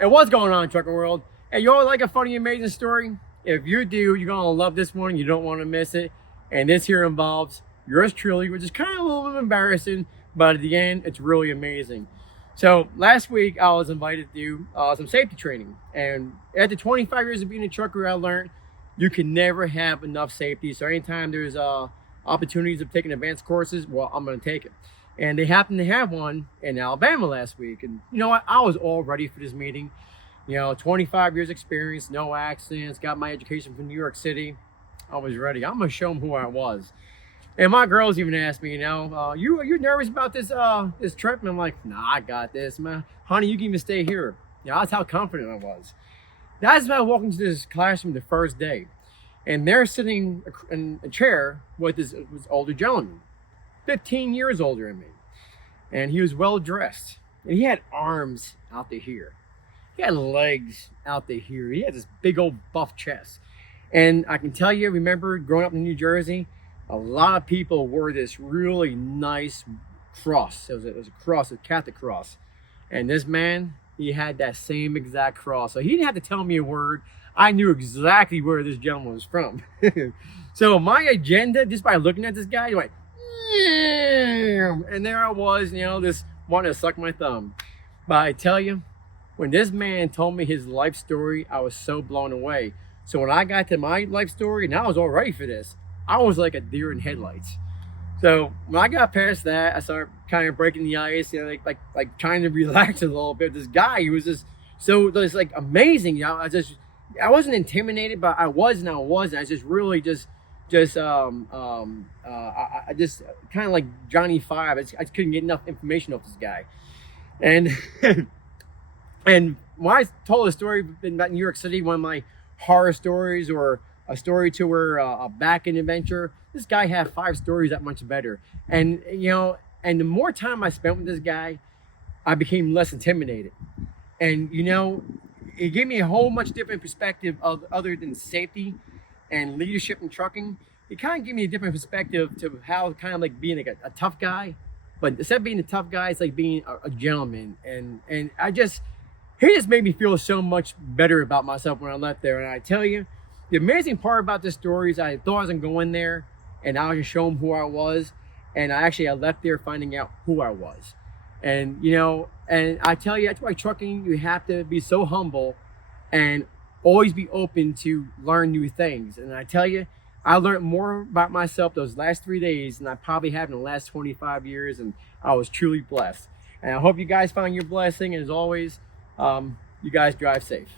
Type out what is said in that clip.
And what's going on, trucking world? Hey, you all like a funny, amazing story? If you do, you're gonna love this one. You don't want to miss it. And this here involves yours truly, which is kind of a little bit embarrassing, but at the end, it's really amazing. So last week, I was invited to do some safety training, and after 25 years of being a trucker, I learned you can never have enough safety. So anytime there's opportunities of taking advanced courses, well, I'm gonna take it. And they happened to have one in Alabama last week. And you know what? I was all ready for this meeting. 25 years experience, no accidents, got my education from New York City. I was ready. I'm gonna show them who I was. And my girls even asked me, you nervous about this trip? And I'm like, nah, I got this, man. Honey, you can even stay here. That's how confident I was. That's when I walked into this classroom the first day. And they're sitting in a chair with this older gentleman, 15 years older than me. And he was well dressed. And he had arms out to here. He had legs out to here. He had this big old buff chest. And I can tell you, remember growing up in New Jersey, a lot of people wore this really nice cross. It was a cross, a Catholic cross. And this man, he had that same exact cross. So he didn't have to tell me a word. I knew exactly where this gentleman was from. So my agenda, just by looking at this guy, went, and there I was, just wanting to suck my thumb. But I tell you, when this man told me his life story, I was so blown away. So when I got to my life story, and I was all ready for this, I was like a deer in headlights. So when I got past that, I started kind of breaking the ice, like trying to relax a little bit. This guy, he was just like amazing. I wasn't intimidated, but I was and I wasn't. I just really I just kind of like Johnny Five. I just couldn't get enough information off this guy. And and when I told a story about New York City, one of my horror stories, or a story to where a back-end adventure, this guy had 5 stories that much better. And and the more time I spent with this guy, I became less intimidated. And it gave me a whole much different perspective of other than safety and leadership in trucking. It kind of gave me a different perspective to how kind of like being like a tough guy, but instead of being a tough guy, it's like being a gentleman. And he just made me feel so much better about myself when I left there. And I tell you, the amazing part about this story is I thought I was gonna go in there and I was just show them who I was, and I left there finding out who I was. And and I tell you, that's why trucking, you have to be so humble and always be open to learn new things. And I tell you, I learned more about myself those last 3 days than I probably have in the last 25 years, and I was truly blessed. And I hope you guys found your blessing. And as always, you guys drive safe.